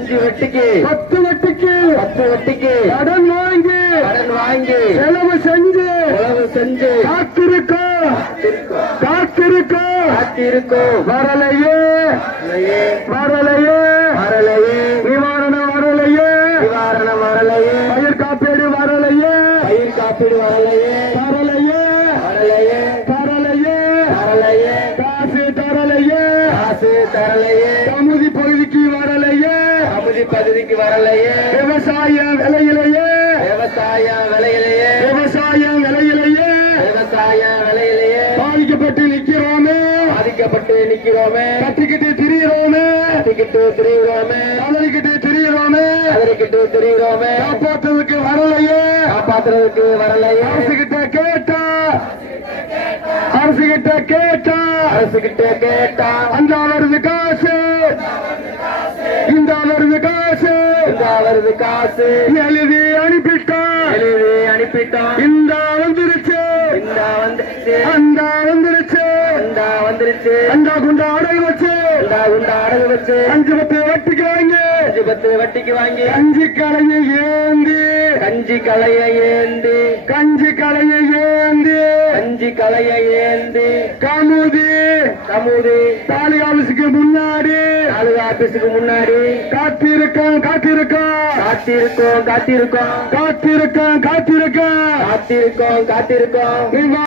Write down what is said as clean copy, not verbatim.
5 வட்டிக்கு 10 வட்டிக்கு 10 வட்டிக்கு கடன் வாங்கி செலவு செஞ்சு காத்திருக்கோம் வரலையே நிவாரணம் வரலையே பயிர் காப்பீடு வரலையே காசு தரலையே கமுதி பகுதிக்கு வரலையே விவசாய விலையிலேயே பாதிக்கப்பட்டு நிக்கிறோமே கத்திக்கிட்டு திரியிறோமே கதறிக்கிட்டு திரியிறோமே காப்பாற்றுறதுக்கு வரலையே அரசுகிட்ட கேட்டா அந்த வருது காசு இந்த வருது காசு எழுதி அனுப்பிட்டான் இந்த வந்துருச்சு அந்த குண்டா அடகு வச்சு 5 10 வட்டிக்கு வாங்கி கஞ்சி களைய ஏந்தி கமுதி தாலி ஆபீஸுக்கு முன்னாடி காத்திருக்கோம்